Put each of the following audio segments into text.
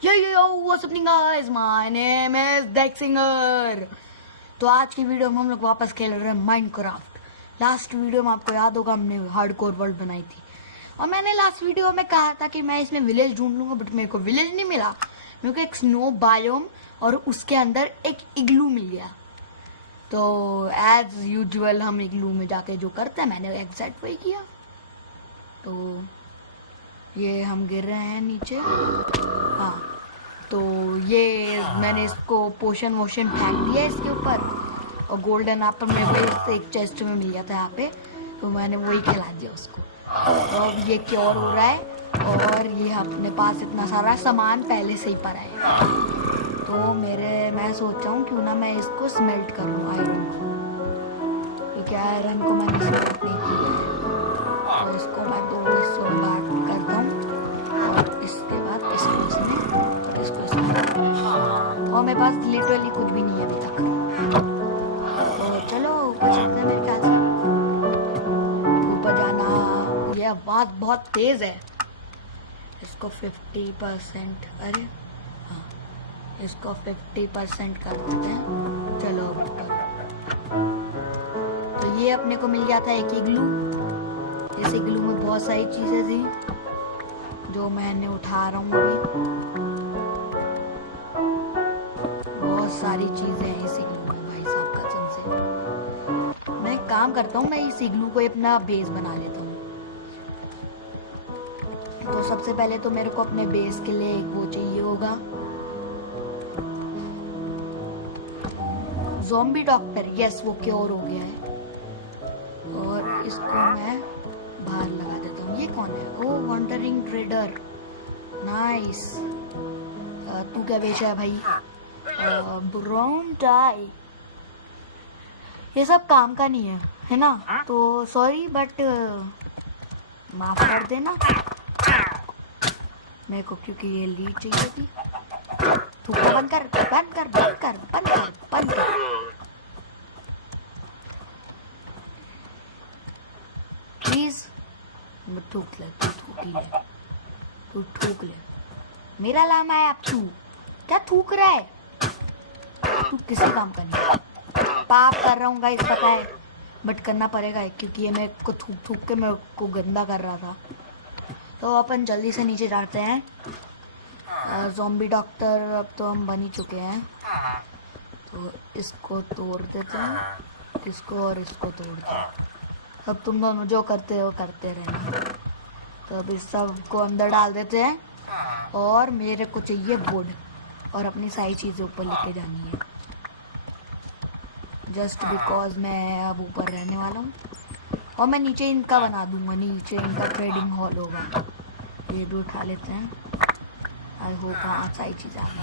Yo, what's happening guys? My name is Deck Singer। तो आज की वीडियो में हम लोग वापस खेल रहे हैं माइनक्राफ्ट। लास्ट वीडियो में आपको याद होगा हमने हार्डकोर वर्ल्ड बनाई थी और मैंने लास्ट वीडियो में कहा था कि मैं इसमें विलेज ढूंढ लूंगा, बट मेरे को विलेज नहीं मिला। मेरे को एक स्नो बायोम और उसके अंदर एक इग्लू मिल गया। तो एज यूजुअल हम इग्लू में जाके जो करते हैं मैंने एग्जैक्ट वही किया। तो ये हम गिर रहे हैं नीचे। हाँ, तो ये मैंने इसको पोशन वोशन फेंक दिया इसके ऊपर और गोल्डन एप्पल मेरे को एक चेस्ट में मिल गया था यहाँ पे, तो मैंने वही खिला दिया उसको। तो अब ये क्योर हो रहा है और ये अपने पास इतना सारा सामान पहले से ही पड़ा है। तो मैं सोच रहा हूँ क्यों ना मैं इसको स्मेल्ट कर लूँ आयरन को, क्योंकि आयरन को मैंने स्मेल्ट नहीं किया है। तो इसको मैं दो हिस्सों में बांट करता हूँ और इसके बाद इसको इसमें और इसको इसमें। और मेरे पास लिटरली कुछ भी नहीं है अभी तक। तो चलो ऊपर चलते हैं मेरे ख्याल से। ऊपर जाना, ये आवाज़ बहुत तेज़ है। इसको 50%, अरे हाँ, इसको 50% कर देते हैं। चलो ऊपर। तो ये अपने को मिल गया था एक इग्लू। इस इग्लू में बहुत सारी चीज़ें थी जो मैंने उठा रहा हूँ अभी। बहुत सारी चीज़ें हैं इस इग्लू में भाई साहब, कसम से। मैं एक काम करता हूँ, मैं इस इग्लू को अपना बेस बना लेता हूँ। तो सबसे पहले तो मेरे को अपने बेस के लिए एक वो चाहिए होगा, ज़ॉम्बी डॉक्टर। यस, वो क्योर हो गया है और इसको मैं बाहर लगा देता हूँ। ये कौन है? Oh, wandering trader, nice. तू क्या बेचा है भाई? Brown dye. ये सब काम का नहीं है ना? तो सॉरी, बट माफ कर देना मेरे को, क्योंकि ये लीड चाहिए थी। तू बंद कर बंद कर बंद कर बंद कर बंद कर। प्लीज थूक ले, तू थूक ही ले, तू थूक ले। मेरा लामा है, अब तू क्या थूक रहा है? तू किसी काम का नहीं। पाप कर रहा हूँ गाइस, पता है, बट करना पड़ेगा क्योंकि ये मेरे को थूक थूक के मेरे को गंदा कर रहा था। तो अपन जल्दी से नीचे जाते हैं। ज़ॉम्बी डॉक्टर अब तो हम बन ही चुके हैं, तो इसको तोड़ देते हैं, इसको और इसको तोड़ देते हैं। अब तुम दोनों जो करते हो करते रहना। तो अब इस सब को अंदर डाल देते हैं और मेरे को चाहिए वुड और अपनी सारी चीज़ें ऊपर लेके जानी है, जस्ट बिकॉज मैं अब ऊपर रहने वाला हूँ। और मैं नीचे इनका बना दूंगा, नीचे इनका ट्रेडिंग हॉल होगा। ये भी उठा लेते हैं। आई होप हाँ सारी चीज़ें आ गई।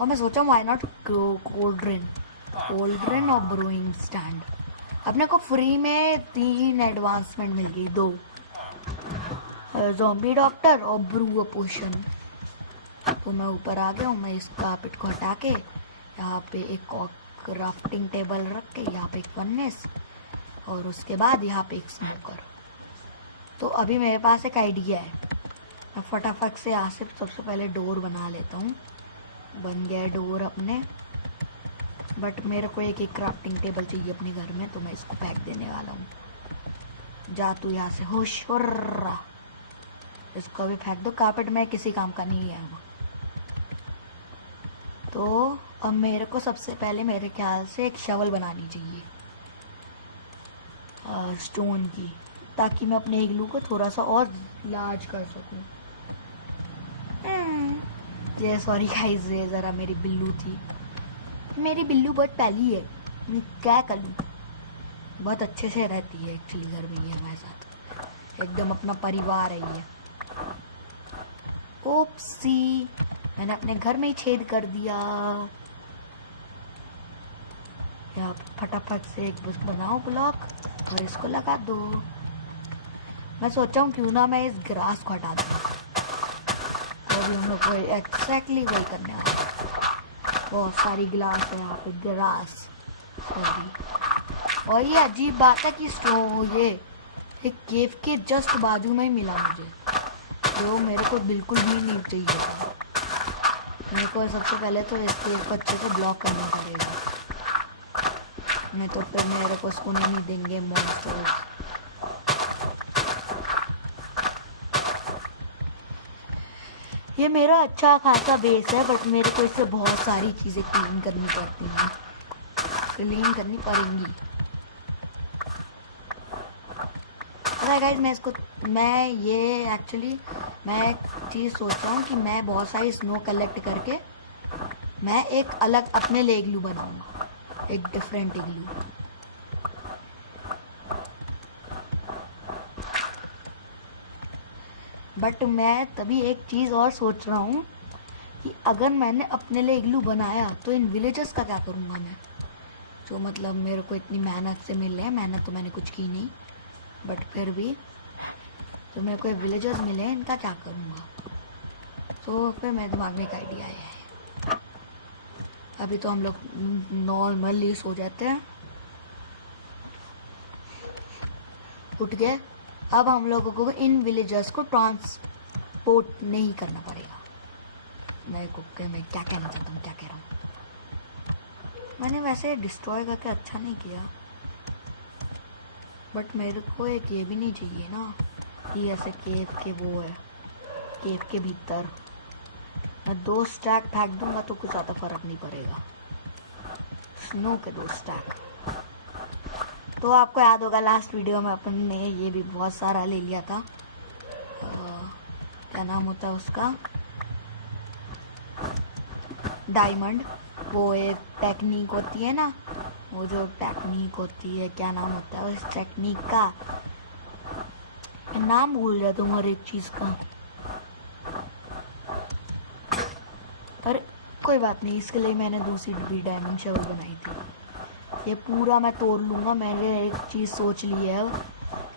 और मैं सोचा व्हाई नॉट कोल्ड्रेन और ब्रूइंग स्टैंड। अपने को फ्री में 3 एडवांसमेंट मिल गई, 2 ज़ॉम्बी डॉक्टर और ब्रू पोशन। तो मैं ऊपर आ गया हूँ। मैं इस कार्पेट को हटा के यहाँ पे एक क्राफ्टिंग टेबल रख के यहाँ पे एक फर्नेस और उसके बाद यहाँ पे एक स्मोकर। तो अभी मेरे पास एक आइडिया है। मैं फटाफट से यहाँ से सबसे पहले डोर बना लेता हूँ। बन गया डोर अपने, बट मेरे को एक क्राफ्टिंग टेबल चाहिए अपने घर में, तो मैं इसको फेंक देने वाला हूँ। जा तू यहाँ से, होश हो रहा। इसको भी फेंक दो, कार्पेट में किसी काम का नहीं है वो। तो अब मेरे को सबसे पहले मेरे ख्याल से एक शवल बनानी चाहिए स्टोन की, ताकि मैं अपने इग्लू को थोड़ा सा और लार्ज कर सकूँ। ये सॉरी गाइस, ये ज़रा मेरी बिल्लू थी। मेरी बिल्लू बहुत पैली है, क्या करूँ। बहुत अच्छे से रहती है एक्चुअली, घर में ही है हमारे साथ, एकदम अपना परिवार है ये। ओप्सी, मैंने अपने घर में ही छेद कर दिया। यहाँ फटाफट से एक बस बनाओ ब्लॉक और इसको लगा दो। मैं सोचा हूँ क्यों ना मैं इस ग्रास को हटा दूँ। अभी हम लोग वही एक्जैक्टली वही करने वाले हैं। बहुत सारी ग्लास है यहाँ पे, ग्रास सॉरी। और ये अजीब बात है कि ये एक केव के जस्ट बाजू में ही मिला मुझे। जो मेरे को बिल्कुल भी नहीं चाहिए था। मेरे को सबसे पहले तो इसके एक बच्चे को ब्लॉक करना पड़ेगा, नहीं तो फिर मेरे को इसको नहीं देंगे मॉन्स्टर्स। ये मेरा अच्छा खासा बेस है, बट मेरे को इससे बहुत सारी चीज़ें क्लीन करनी पड़ती हैं, क्लीन करनी पड़ेंगी। पता है गाइस, मैं एक चीज़ सोच रहा हूँ कि मैं बहुत सारी स्नो कलेक्ट करके मैं एक अलग अपने लिए इग्लू बनाऊंगा, एक डिफरेंट इग्लू। बट मैं तभी एक चीज़ और सोच रहा हूँ कि अगर मैंने अपने लिए इग्लू बनाया तो इन विलेजेस का क्या करूँगा मैं, जो मतलब मेरे को इतनी मेहनत से मिल रहे हैं। मेहनत तो मैंने कुछ की नहीं, बट फिर भी जो मेरे को ये विलेजर्स मिले हैं इनका क्या करूँगा। तो फिर मेरे दिमाग में एक आइडिया आया है। अभी तो हम लोग नॉर्मली सो जाते हैं, उठ गए। अब हम लोगों को इन विलेजर्स को ट्रांसपोर्ट नहीं करना पड़ेगा। मैं क्या कहना चाहता हूँ, क्या कह रहा हूँ। मैंने वैसे डिस्ट्रॉय करके अच्छा नहीं किया, बट मेरे को एक ये भी नहीं चाहिए ना कि ऐसे केव के वो है, केव के भीतर मैं 2 स्टैक फेंक दूंगा तो कुछ ज़्यादा फर्क नहीं पड़ेगा। स्नो के 2 स्टैक। तो आपको याद होगा लास्ट वीडियो में अपन ने ये भी बहुत सारा ले लिया था, क्या नाम होता है उसका, डायमंड। वो एक टेक्निक होती है ना, वो जो टेक्निक होती है, क्या नाम होता है उस टेक्निक का, नाम भूल जाता हूँ हर एक चीज़ का। पर कोई बात नहीं, इसके लिए मैंने दूसरी भी डायमंड शवल बनाई थी। ये पूरा मैं तोड़ लूँगा। मैंने एक चीज़ सोच ली है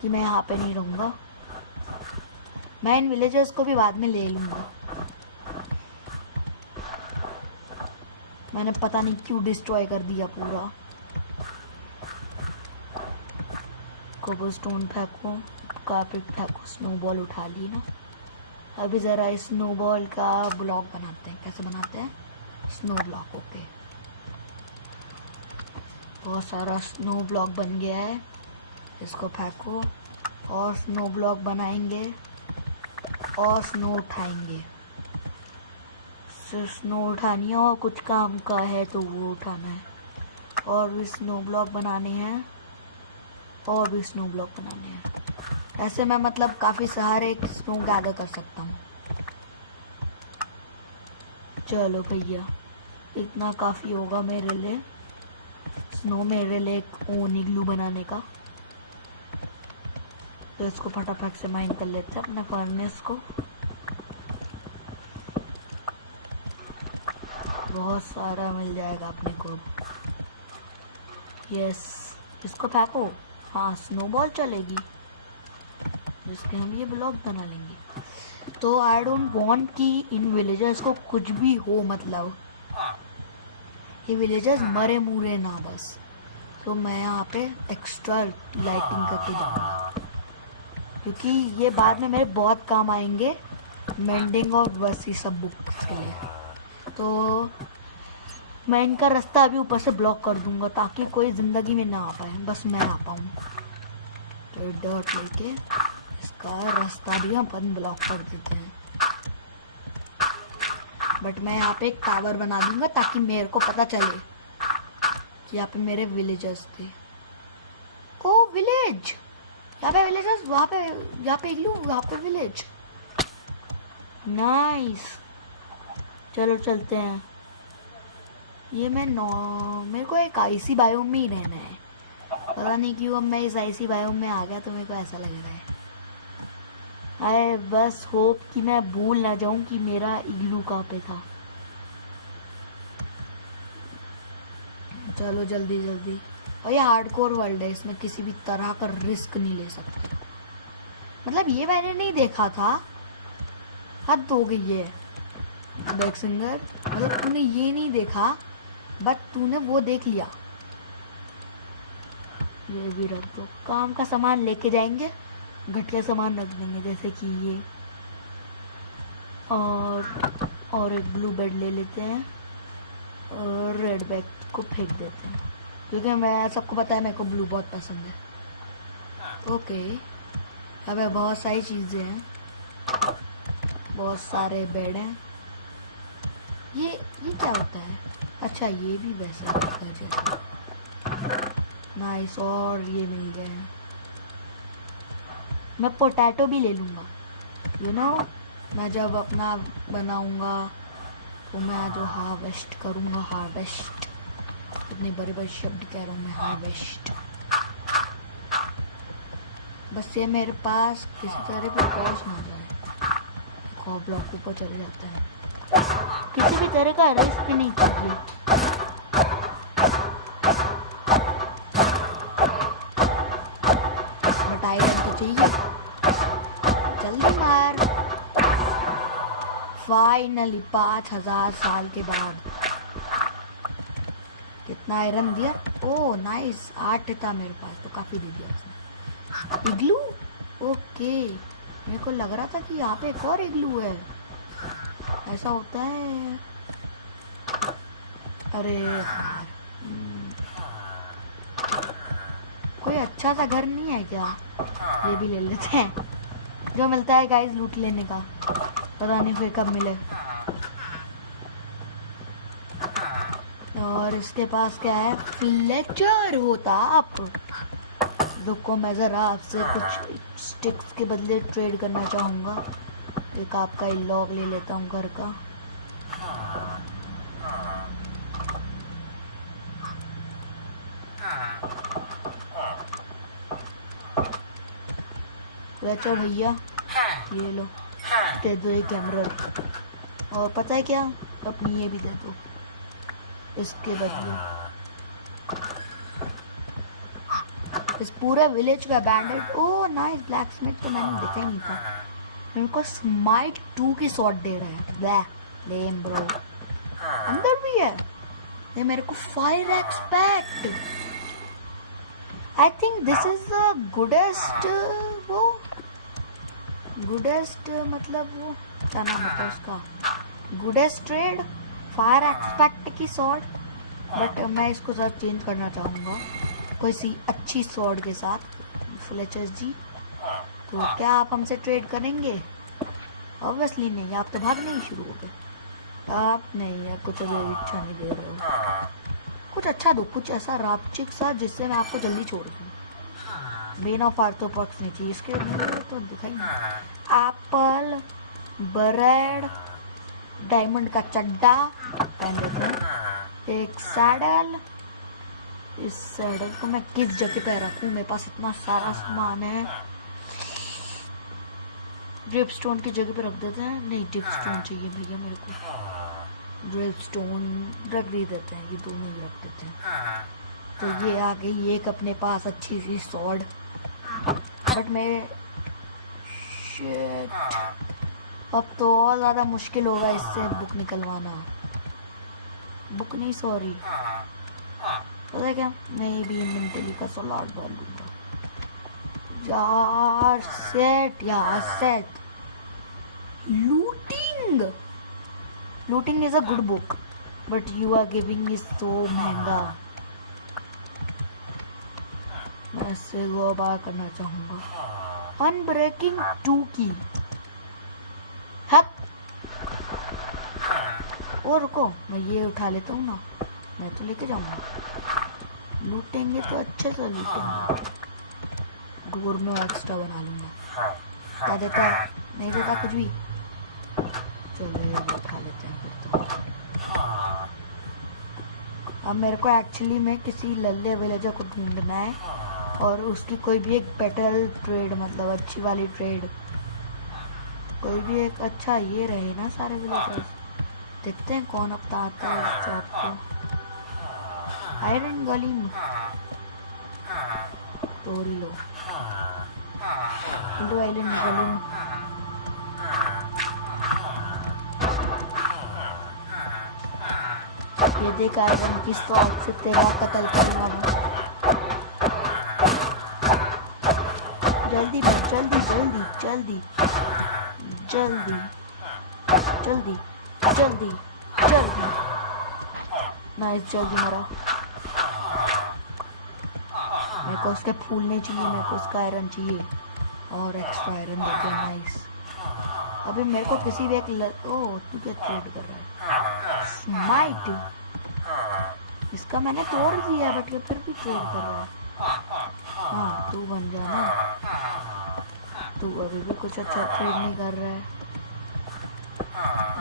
कि मैं यहाँ पे नहीं रहूँगा, मैं इन विलेजर्स को भी बाद में ले लूँगा। मैंने पता नहीं क्यों डिस्ट्रॉय कर दिया पूरा। कोबलस्टोन फेंको, कार्पेट फेंको, स्नोबॉल उठा ली ना। अभी ज़रा इस स्नोबॉल का ब्लॉक बनाते हैं। कैसे बनाते हैं? Snow block. ओके, बहुत सारा स्नो ब्लॉक बन गया है, इसको फेंको और स्नो ब्लॉक बनाएंगे और स्नो उठाएंगे। सिर्फ स्नो उठानी है और कुछ काम का है तो वो उठाना है, और भी स्नो ब्लॉक बनाने हैं, और भी स्नो ब्लॉक बनाने हैं। ऐसे मैं मतलब काफ़ी सारे स्नो गैदर कर सकता हूँ। चलो भैया, इतना काफ़ी होगा मेरे लिए, स्नो मेरे लिए एक ओन इग्लू बनाने का। तो इसको फटाफट से माइन कर लेते हैं अपने फर्नेस को। बहुत सारा मिल जाएगा अपने को। यस, इसको फेंको। हाँ, स्नोबॉल चलेगी, जिसके हम ये ब्लॉक बना लेंगे। तो आई डोंट वांट कि इन विलेजर्स को कुछ भी हो, मतलब ये विलेजर्स मरे मुरे ना बस। तो मैं यहाँ पे एक्स्ट्रा लाइटिंग करके दूँगा, क्योंकि ये बाद में मेरे बहुत काम आएंगे, मेंडिंग और बस ये सब बुक्स के लिए। तो मैं इनका रास्ता अभी ऊपर से ब्लॉक कर दूंगा ताकि कोई ज़िंदगी में ना आ पाए, बस मैं आ पाऊँ। तो डर्ट लेके इसका रास्ता भी अपन ब्लॉक कर देते हैं। बट मैं यहाँ पे एक टावर बना दूंगा ताकि मेरे को पता चले कि यहाँ पे मेरे विलेजर्स थे। ओ विलेज, यहाँ पे विलेजर्स, वहाँ पे, यहाँ पे इग्लू, यहाँ पे विलेज। नाइस, चलो चलते हैं। ये मेरे को एक आईसी बायोम में ही रहना है। पता नहीं क्यों अब मैं इस आईसी बायोम में आ गया, तो मेरे को ऐसा लग रहा है। आई बस होप कि मैं भूल ना जाऊं कि मेरा इग्लू कहाँ पे था। चलो जल्दी जल्दी। और ये हार्डकोर वर्ल्ड है, इसमें किसी भी तरह का रिस्क नहीं ले सकते। मतलब ये मैंने नहीं देखा था, हद हो गई है बैक सिंगर। मतलब तूने ये नहीं देखा, बट तूने वो देख लिया। ये भी रख दो, काम का सामान लेके जाएंगे, घटिया सामान रख देंगे, जैसे कि ये और एक ब्लू बेड ले लेते हैं और रेड बैग को फेंक देते हैं, क्योंकि मैं सबको पता है मेरे को ब्लू बहुत पसंद है। ओके, अब बहुत सारी चीज़ें हैं, बहुत सारे बेड हैं। ये क्या होता है? अच्छा, ये भी वैसा है जैसा। नाइस, और ये मिल गए हैं। मैं पोटैटो भी ले लूँगा, यू नो, मैं जब अपना बनाऊँगा तो मैं जो हार्वेस्ट करूँगा, हार्वेस्ट, इतने बड़े बड़े शब्द कह रहा हूँ मैं, हार्वेस्ट। बस ये मेरे पास किसी तरह पे पहुँच ना जाए। और ब्लॉक ऊपर चले जाता है, किसी भी तरह का रिस्क नहीं चाहिए। बट आयरन तो चाहिए, जल्दी मार। फाइनली 5000 साल के बाद कितना आयरन दिया? ओह नाइस, 8 था मेरे पास, तो काफ़ी दे दिया उसने। इग्लू, ओके, मेरे को लग रहा था कि यहाँ पे एक और इग्लू है, ऐसा होता है। अरे यार, कोई अच्छा सा घर नहीं है क्या? ये भी ले लेते हैं, जो मिलता है गाइस लूट लेने का, पता नहीं फिर कब मिले। और इसके पास क्या है? फ्लेचर होता आप। रुको, मैं ज़रा आपसे कुछ स्टिक्स के बदले ट्रेड करना चाहूँगा। एक आपका लॉग ले लेता हूँ घर का। फ्लेचर भैया, ये लो, दे दो एक एमरल्ड। और पता है क्या, अपनी ये भी दे दो इसके बदले। इस पूरे विलेज का बैंडेड। ओह नाइस, ब्लैक स्मिथ तो मैंने देखा ही नहीं था। मेरे को स्माइट 2 की शॉट दे रहा है, वाह लेम ब्रो। अंदर भी है ये, मेरे को fire expect. I think this is the गुडेस्ट, वो गुडेस्ट मतलब वो क्या नाम होता है उसका, गुडेस्ट ट्रेड, फायर एक्सपेक्ट की शॉट। बट मैं इसको ज़रा चेंज करना चाहूँगा कोई सी अच्छी शॉट के साथ। फ्लेचर जी, तो क्या आप हमसे ट्रेड करेंगे? ऑब्वियसली नहीं, आप तो भागने ही शुरू हो गए। आप नहीं है, कुछ अभी इच्छा नहीं दे रहे हो। कुछ अच्छा दो, कुछ ऐसा रापचिक सा जिससे मैं आपको जल्दी छोड़ दूँ। मेन ऑफ आर्थोपॉक्स नहीं चाहिए, इसके लिए तो दिखाई नहीं। एप्पल, ब्रेड, डायमंड का चड्डा पहन लेते हैं, एक सैडल। इस सैडल को मैं किस जगह पे रखूं? मेरे पास इतना सारा सामान है। ड्रिप स्टोन की जगह पे रख देते हैं। नहीं, ड्रिप स्टोन चाहिए भैया मेरे को। ड्रिप स्टोन रख भी देते हैं, ये दोनों ही रख देते हैं। तो ये आ गई एक अपने पास अच्छी सी सॉर्ड। बट मेरे शिट, अब तो और ज़्यादा मुश्किल होगा इससे बुक निकलवाना। बुक नहीं, सॉरी, पता है क्या, मैं भी इन्वेंटरी का सोलार डाल दूंगा यार। सेट यार, set. Looting is a good book, but you are giving me so महंगा। मैं इससे गो बार करना चाहूंगा। अनब्रेकिंग 2 की हक। और रुको, मैं ये उठा लेता हूँ ना, मैं तो लेके जाऊंगा। लूटेंगे तो अच्छे से लूटेंगे। डोर में एक्स्ट्रा बना लूंगा। क्या देता है? नहीं देता कुछ भी। चलो ये उठा लेते हैं फिर तो। अब मेरे को एक्चुअली में किसी लल्ले विलेजर को ढूंढना है और उसकी कोई भी एक बेटर ट्रेड, मतलब अच्छी वाली ट्रेड, कोई भी एक अच्छा ये रहे ना सारे विलेजर्स। देखते हैं कौन अब आता है इस शॉप को। आयरन गलीम, तोड़ी लो। इंडो आइलैंड गलीम, ये देख आयरन की शॉप से तेरा कत्ल करूंगा मैं। जल्दी जल्दी जल्दी जल्दी जल्दी। जल्दी जल्दी जल्दी। नाइस, जल्दी मरा। मेरे को उसके फूल नहीं चाहिए, मेरे को उसका आयरन चाहिए और एक्स्ट्रा आयरन दे दिया। नाइस। अभी मेरे को किसी भी एक ओह तू क्या ट्रेड कर रहा है? स्माइट, इसका मैंने तोड़ दिया बट ये फिर भी ट्रेड कर रहा है। हाँ तू बन जा ना, तू अभी भी कुछ अच्छा ट्रेड नहीं कर रहा है।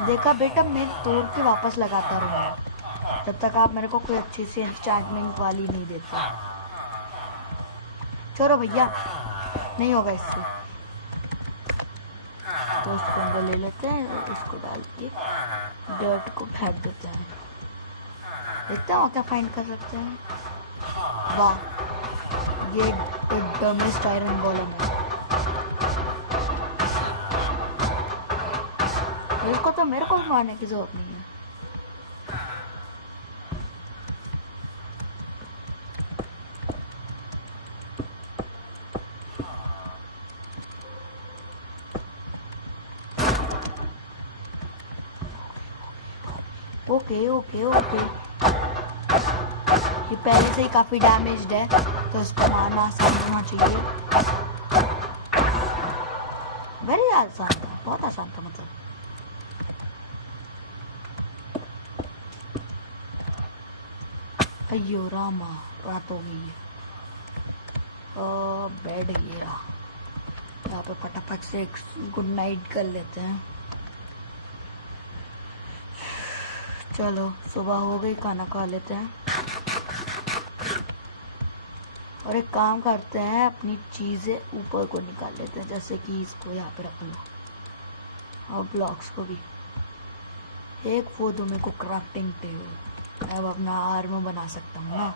देखा बेटा, मैं तोड़ के वापस लगाता रहूँगा जब तक आप मेरे को कोई अच्छी सी एन्चेंटमेंट वाली नहीं देते। चलो भैया, नहीं होगा इससे, तो इसको अंदर ले लेते हैं और इसको डाल के डर्ट को फेंक देते हैं। देखते हैं और क्या फाइंड कर सकते हैं। वाह, ये डमेस्ट आयरन गोलम है। मेरे को मारने की जरूरत नहीं है। ओके ओके ओके, ये पहले से ही काफी डैमेज्ड है तो इसको मारना आसान होना चाहिए। वेरी आसान था, बहुत आसान था मतलब। अयो रामा, रात हो गई है। बेड ये रहा, यहाँ पे फटाफट से एक गुड नाइट कर लेते हैं। चलो सुबह हो गई, खाना खा लेते हैं और एक काम करते हैं, अपनी चीज़ें ऊपर को निकाल लेते हैं। जैसे कि इसको यहाँ पे रख लो और ब्लॉक्स को भी। एक वो दो मेरे को क्राफ्टिंग टेबल, अब अपना आर्मर बना सकता हूँ ना।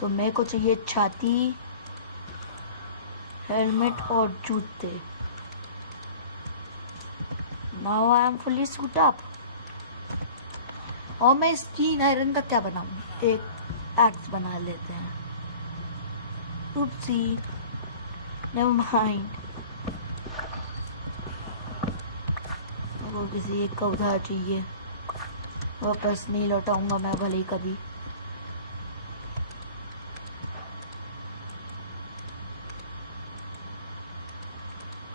तो मेरे को चाहिए छाती, हेलमेट और जूते। Now I am fully suit up. और मैं इस 3 आयरन का क्या बनाऊँ? एक एक्स बना लेते हैं। Oopsie, never mind। वो किसी एक का उधार चाहिए, वापस नहीं लौटाऊंगा मैं भले ही कभी।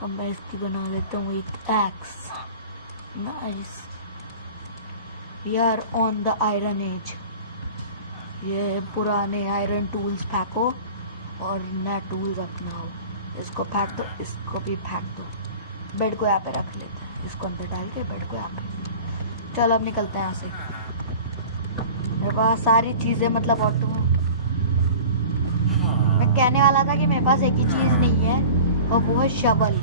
अब मैं इसकी बना लेता हूँ एक axe. Nice, we are on the iron age. ये पुराने आयरन टूल्स फेंको और नया टूल्स अपनाओ। इसको फेंक दो, इसको भी फेंक दो। बेड को यहाँ पे रख लेते हैं, इसको अंदर डाल के बेड को यहाँ पे। चलो अब निकलते हैं यहाँ से। मेरे पास सारी चीज़ें मतलब ऑटो। मैं कहने वाला था कि मेरे पास एक ही चीज़ नहीं है और वो है शवल।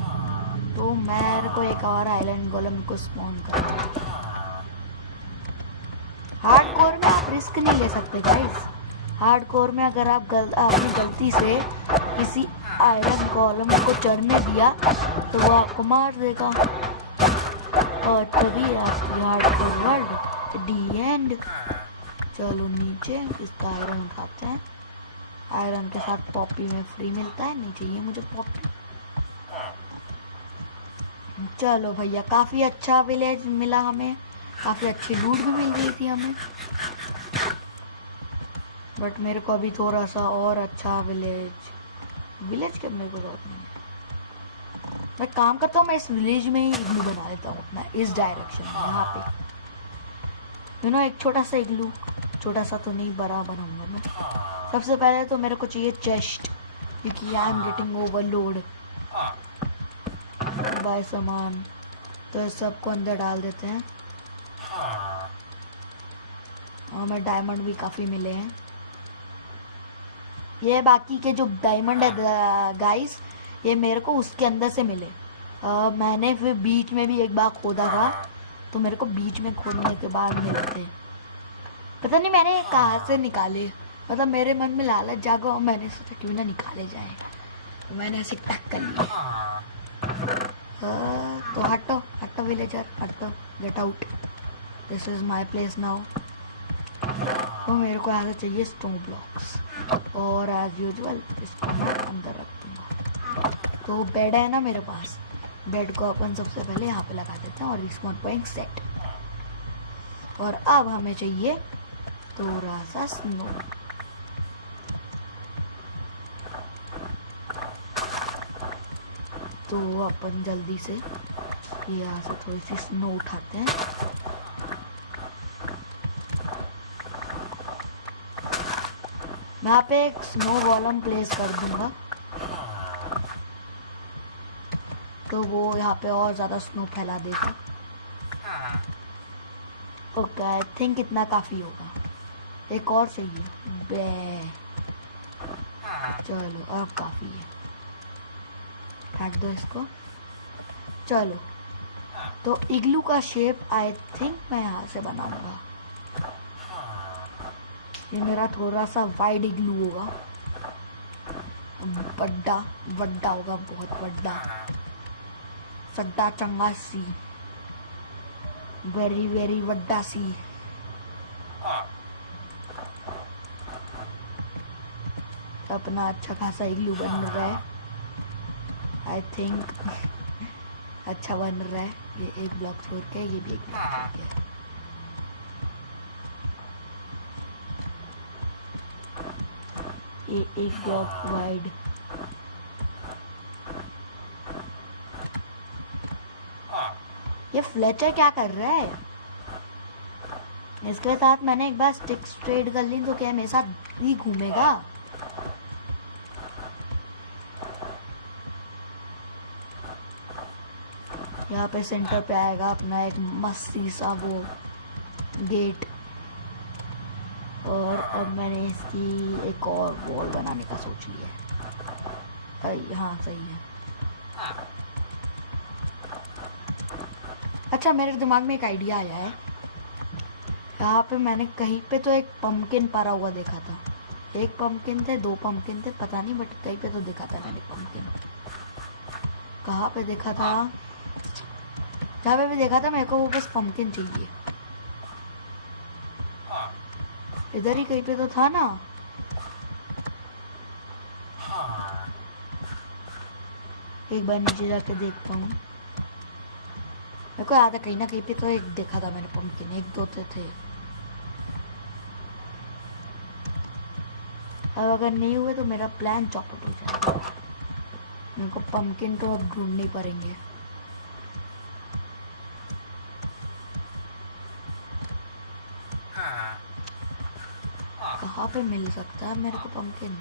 तो मेरे को एक और आइलैंड गोलम को स्पॉन करना है। हार्डकोर में आप रिस्क नहीं ले सकते गाइस। हार्डकोर में अगर आप आपने गलती से किसी आयरन कॉलम को चढ़ने दिया तो वो आपको मार देगा और तभी आपकी हार्डकोर वर्ल्ड दी एंड। चलो नीचे इसका आयरन उठाते हैं। आयरन के साथ पॉपी में फ्री मिलता है, नहीं चाहिए मुझे पॉपी। चलो भैया, काफ़ी अच्छा विलेज मिला हमें, काफ़ी अच्छी लूट भी मिल रही थी हमें। बट मेरे को अभी थोड़ा सा और अच्छा विलेज के मेरे को जरूरत नहीं है। मैं काम करता हूँ, मैं इस विलेज में ही इग्लू बना लेता हूँ अपना, इस डायरेक्शन में यहाँ पे। एक छोटा सा इग्लू, छोटा सा तो नहीं, बड़ा बनाऊंगा मैं। सबसे पहले तो मेरे को चाहिए चेस्ट, क्योंकि I am getting overload by सामान। तो इस सबको अंदर डाल देते हैं। हमें डायमंड भी काफ़ी मिले हैं। ये बाकी के जो डायमंड है गाइस, ये मेरे को उसके अंदर से मिले। मैंने फिर बीच में भी एक बार खोदा था, तो मेरे को बीच में खोदने के बाद मिले थे। पता नहीं मैंने कहाँ से निकाले, मतलब मेरे मन में लालच जागा और मैंने सोचा क्यों ना निकाले जाए, तो मैंने ऐसे टक कर लिया। तो हटो हटो विलेजर, हटो, get out, this is my place now. तो मेरे को यहाँ से चाहिए स्टोन ब्लॉक्स और एज यूजुअल इसको मैं अंदर रख दूँगा। तो बेड है ना मेरे पास, बेड को अपन सबसे पहले यहाँ पे लगा देते हैं और रिस्पॉन पॉइंट सेट। और अब हमें चाहिए थोड़ा सा स्नो। तो अपन जल्दी से यहाँ से थोड़ी सी स्नो उठाते हैं। मैं यहाँ पे एक स्नो वॉलम प्लेस कर दूंगा तो वो यहाँ पे और ज़्यादा स्नो फैला देगा। ओके, आई थिंक इतना काफ़ी होगा। एक और चाहिए। बे चलो अब काफ़ी है, फेंक दो इसको। चलो तो इग्लू का शेप आई थिंक मैं यहाँ से बनाऊंगा। ये मेरा थोड़ा सा वाइड इग्लू होगा, बड्डा बड्डा होगा, बहुत बड्डा, सड्डा चंगा सी, वेरी वेरी बड्डा सी। अपना अच्छा खासा इग्लू बन रहा है आई थिंक। अच्छा बन रहा है। ये एक ब्लॉक छोड़ के, ये भी एक ब्लॉक छोड़ के। ये एक ब्लॉक वाइड। ये फ्लेचर क्या कर रहा है? इसके साथ मैंने एक बार स्टिक्स ट्रेड कर ली तो क्या मेरे साथ ही घूमेगा? यहाँ पे सेंटर पे आएगा अपना एक मस्ती सा वो गेट। और अब मैंने इसकी एक और वॉल बनाने का सोच लिया है। हाँ सही है। अच्छा, मेरे दिमाग में एक आइडिया आया है। यहाँ पे मैंने कहीं पे तो एक पंपकिन पड़ा हुआ देखा था। एक पंपकिन थे, दो पंपकिन थे, पता नहीं, बट कहीं पे तो देखा था मैंने पंपकिन। कहाँ पे देखा था? जहाँ पे भी देखा था मेरे को वो बस पंपकिन चाहिए। इधर ही कहीं पे तो था ना। एक बार नीचे जाके देखता हूँ। मेरे को याद है कहीं ना कहीं पे तो एक देखा था मैंने पंपकिन, एक दो थे। अब अगर नहीं हुए तो मेरा प्लान चौपट हो जाएगा। मेरे को पंपकिन तो अब ढूंढने पड़ेंगे। कहाँ पे मिल सकता है मेरे को पंपकिन?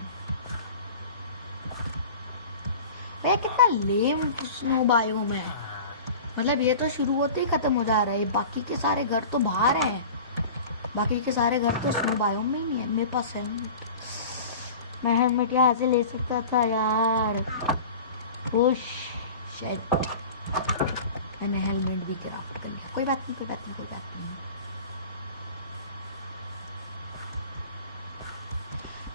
भैया कितना लेम स्नो बायोम है। मतलब ये तो शुरू होते ही खत्म हो जा रहा है। बाकी के सारे घर तो बाहर हैं। बाकी के सारे घर तो स्नो बायोम में ही नहीं है। मेरे पास हेलमेट, मैं हेलमेट यहाँ से ले सकता था यार। खुश शिट, मैंने हेलमेट भी क्राफ्ट कर लिया। कोई बात नहीं, कोई बात नहीं, कोई बात नहीं।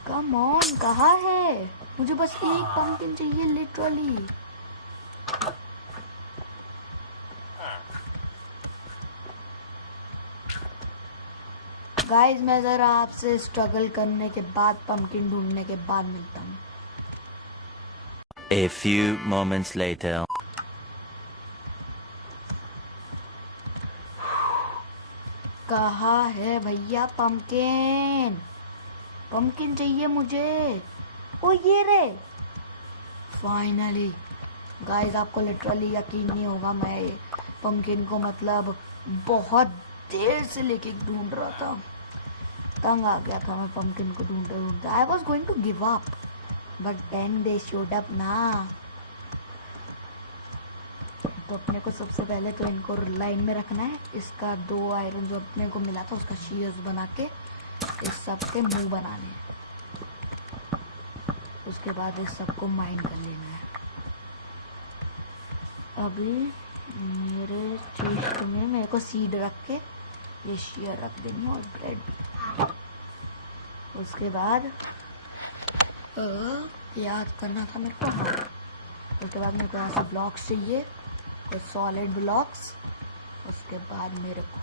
कम ऑन, कहाँ है? मुझे बस एक पंपकिन चाहिए लिटरली। गाइस मैं जरा आपसे स्ट्रगल करने के बाद, पंपकिन ढूंढने के बाद मिलता हूँ। A few moments later. कहाँ है भैया पंपकिन? पंपकिन चाहिए मुझे। ओ ये रे, फाइनली। गाइस आपको लिटरली यकीन नहीं होगा, मैं पंपकिन को मतलब बहुत देर से लेके ढूंढ रहा था। तंग आ गया था मैं पंपकिन को ढूंढते ढूंढते। I was going to give up but then they showed up ना। तो अपने को सबसे पहले तो इनको लाइन में रखना है। इसका 2 आयरन जो अपने को मिला था उसका शीयर्स बना के इस सब के मुंह बनाने हैं। उसके बाद इस सब को माइन कर लेना है। अभी मेरे चेस्ट में मेरे को सीड रख के ये शीयर रख देनी है और ब्रेड भी। उसके बाद याद करना था मेरे को। हाँ, उसके बाद मेरे को यहाँ से ब्लॉक्स चाहिए, तो सॉलिड ब्लॉक्स। उसके बाद मेरे को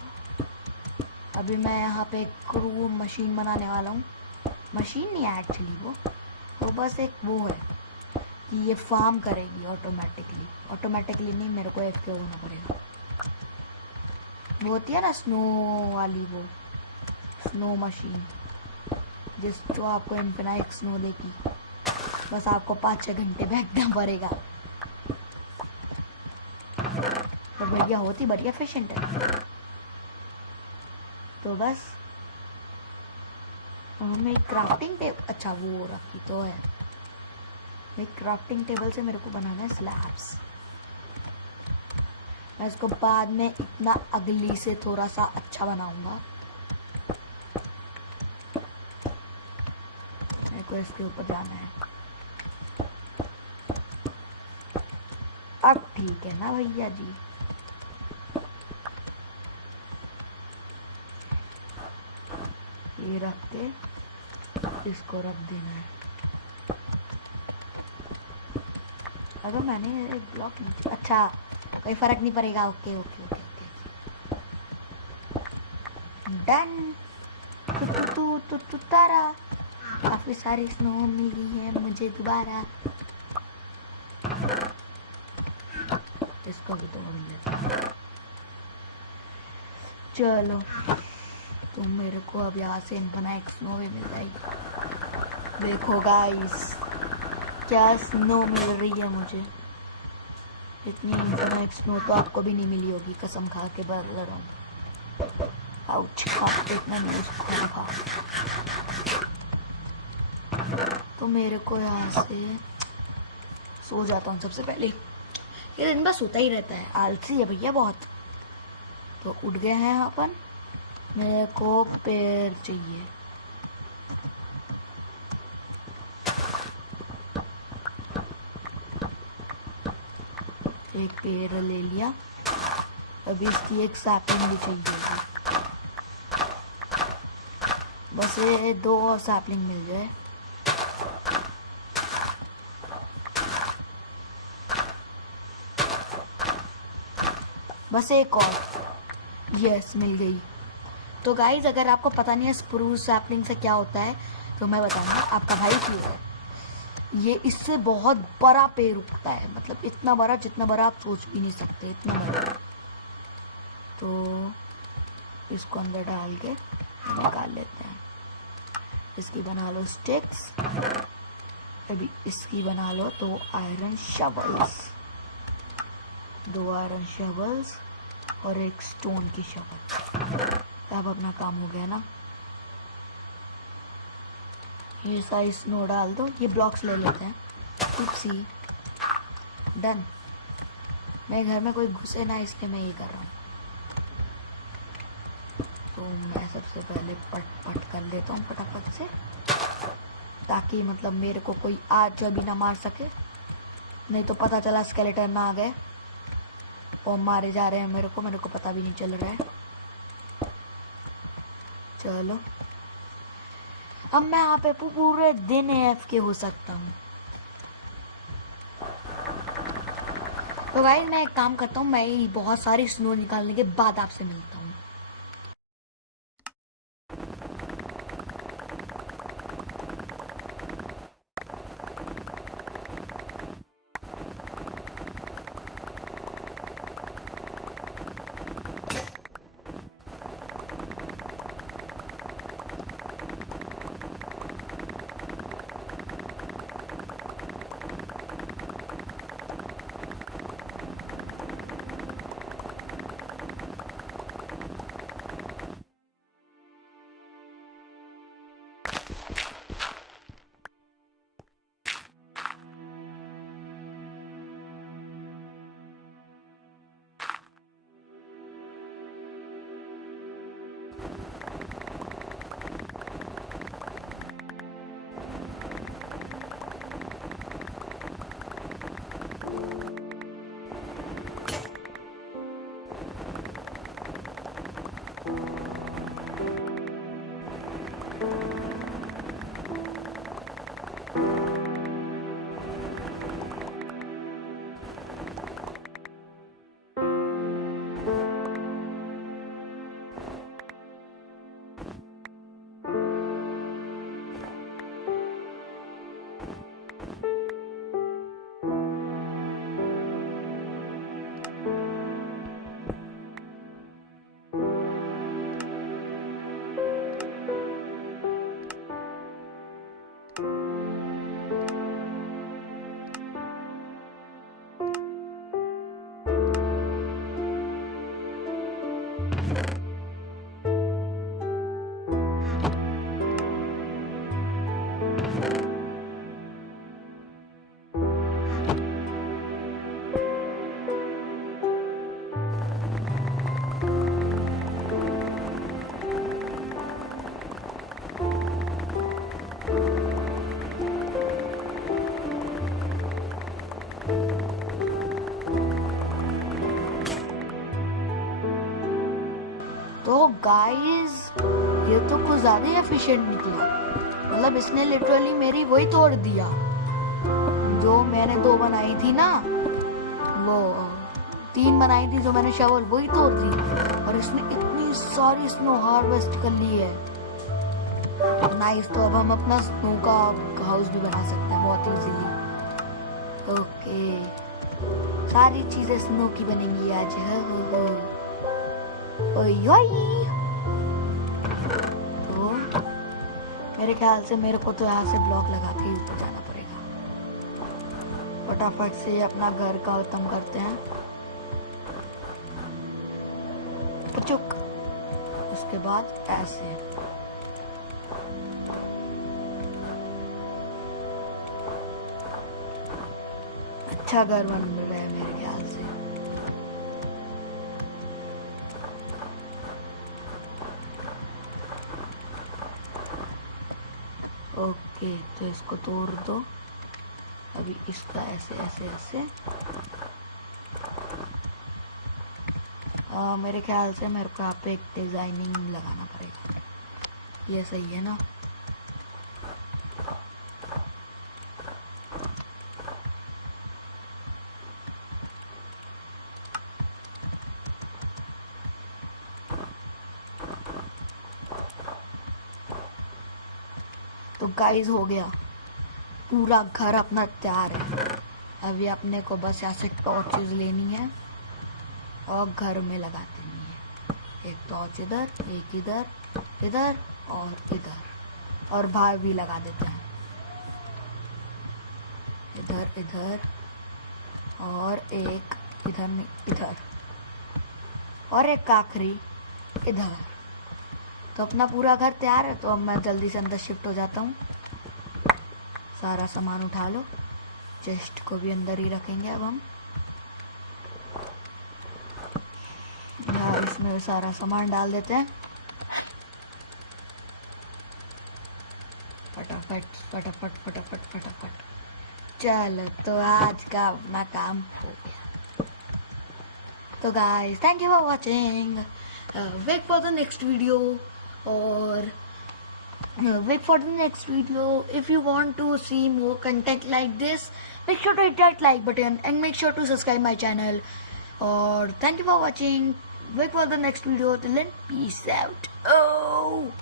अभी मैं यहाँ पे एक क्रू मशीन बनाने वाला हूँ। मशीन नहीं है एक्चुअली, वो बस एक वो है कि ये फार्म करेगी ऑटोमेटिकली। ऑटोमेटिकली नहीं, मेरे को एफके होना पड़ेगा। वो होती है ना स्नो वाली, वो स्नो मशीन जो आपको इनफिनाइट स्नो देगी, बस आपको 5-6 घंटे बैठना पड़ेगा। तो भैया होती बढ़िया एफिशिएंट है। तो बस हमें एक क्राफ्टिंग टेबल, अच्छा वो रखी तो है, एक क्राफ्टिंग टेबल से मेरे को बनाना है स्लैब्स। मैं इसको बाद में इतना अगली से थोड़ा सा अच्छा बनाऊंगा। मेरे को इसके ऊपर जाना है। अब ठीक है ना भैया जी। ये रख के इसको रख देना है। अगर मैंने एक ब्लॉक नीचे, अच्छा कोई फर्क नहीं पड़ेगा। Okay okay okay okay done. तू तारा, काफी सारी स्नो मिली है मुझे दोबारा। इसको भी तोड़ लेते। चलो, तो मेरे को अब यहाँ से इनफिनाइट स्नो भी मिल जाएगी। देखो गाइस क्या स्नो मिल रही है मुझे। इतनी इनफिनाइट स्नो तो आपको भी नहीं मिली होगी, कसम खा के बता रहा हूँ। आउच, आप इतना नहीं खा। तो मेरे को यहाँ से सो जाता हूँ सबसे पहले। ये दिन बस सोता ही रहता है, आलसी है भैया बहुत। तो उठ गए हैं अपन। मेरे को पेड़ चाहिए। एक पेड़ ले लिया। अभी इसकी एक सैपलिंग भी चाहिए होगी। बस ये 2 और सैपलिंग मिल जाए। बस एक और, यस मिल गई। तो गाइज अगर आपको पता नहीं है स्प्रूस सैपलिंग से क्या होता है तो मैं बताऊंगा। आपका भाई क्यों है, ये इससे बहुत बड़ा पेड़ उगता है, मतलब इतना बड़ा जितना बड़ा आप सोच भी नहीं सकते, इतना बड़ा। तो इसको अंदर डाल के निकाल लेते हैं। इसकी बना लो स्टिक्स। अभी इसकी बना लो 2 आयरन शवल्स, 2 आयरन शवल्स और एक स्टोन की शवल। अब अपना काम हो गया ना। ये सारी स्नो डाल दो। ये ब्लॉक्स ले लेते हैं। सी डन। मेरे घर में कोई घुसे ना, इसलिए मैं ये कर रहा हूँ। तो मैं सबसे पहले पट कर लेता हूँ फटाफट से, ताकि मतलब मेरे को कोई आज अभी ना मार सके। नहीं तो पता चला स्केलेटन में आ गए और मारे जा रहे हैं मेरे को पता भी नहीं चल रहा है। चलो, अब मैं यहाँ पे पूरे दिन AFK हो सकता हूँ। तो गाइस मैं एक काम करता हूँ, मैं बहुत सारी स्नो निकालने के बाद आपसे मिलता हूँ। तो गाइस ये तो कुछ ज्यादा ही एफिशिएंट निकला। मतलब इसने लिटरली मेरी वही तोड़ दिया जो मैंने 2 बनाई थी ना, वो 3 बनाई थी जो मैंने शवल, वही तोड़ दी। और इसने इतनी सारी स्नो हार्वेस्ट कर ली है। नाइस। तो अब हम अपना स्नो का हाउस भी बना सकते हैं बहुत इजीली। ओके, सारी चीजें स्नो की बनेंगी आज। ओय ओय। तो मेरे ख्याल से मेरे को तो यहाँ से ब्लॉक लगा के ऊपर जाना पड़ेगा। फटाफट से अपना घर का खत्म करते हैं। चुक। उसके बाद ऐसे अच्छा घर बन रहा है मेरे ख्याल से। ओके, तो इसको तोड़ दो। अभी इसका ऐसे ऐसे ऐसे। मेरे ख्याल से मेरे को यहाँ पे एक डिजाइनिंग लगाना पड़ेगा। ये सही है ना? तो गाइस हो गया, पूरा घर अपना तैयार है। अभी अपने को बस यहाँ से टॉर्चेस लेनी है और घर में लगा देनी है। एक टॉर्च इधर, एक इधर, इधर और इधर, और बाहर भी लगा देते हैं। इधर इधर और एक इधर नहीं, इधर और एक आखिरी इधर। तो अपना पूरा घर तैयार है। तो अब मैं जल्दी से अंदर शिफ्ट हो जाता हूँ। सारा सामान उठा लो। चेस्ट को भी अंदर ही रखेंगे अब हम। यार इसमें सारा सामान डाल देते हैं फटाफट फटाफट फटाफट फटाफट। चलो तो आज का अपना काम हो गया। तो guys thank you for watching. Wait for the next video or wait for the next video. If you want to see more content like this, make sure to hit that like button and make sure to subscribe my channel. Or thank you for watching. Wait for the next video. Till then, peace out. Oh.